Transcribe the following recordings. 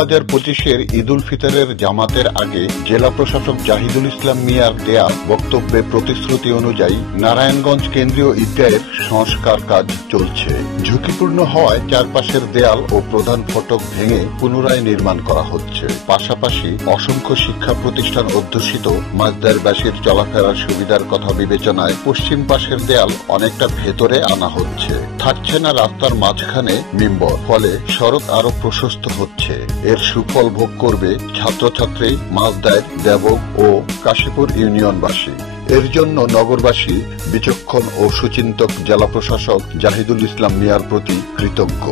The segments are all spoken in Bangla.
2025-এর ঈদুল ফিতরের জামাতের আগে জেলা প্রশাসক জাহিদুল ইসলাম মিয়ার দেয়া বক্তব্যে প্রতিশ্রুতি অনুযায়ী নারায়ণগঞ্জ কেন্দ্রীয় ঈদগাহের সংস্কার কাজ চলছে। ঝুঁকিপূর্ণ হওয়ায় চারপাশের দেয়াল ও প্রধান ফটক ভেঙে পুনরায় নির্মাণ করা হচ্ছে। পাশাপাশি অসংখ্য শিক্ষা প্রতিষ্ঠান অধ্যুষিত মাঝদারবাসীর চলাফেরার সুবিধার কথা বিবেচনায় পশ্চিম পাশের দেয়াল অনেকটা ভেতরে আনা হচ্ছে। থাকছে না রাস্তার মাঝখানে মিম্বর, ফলে সড়ক আরো প্রশস্ত হচ্ছে। এর সুফল ভোগ করবে ছাত্রছাত্রী, মাঝদার, দেবক ও কাশীপুর ইউনিয়নবাসী। এর জন্য নগরবাসী বিচক্ষণ ও সুচিন্তক জেলা প্রশাসক জাহিদুল ইসলাম মিয়ার প্রতি কৃতজ্ঞ।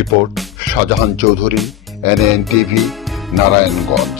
Report Shahjahan Chowdhury, NAN TV, Narayanganj.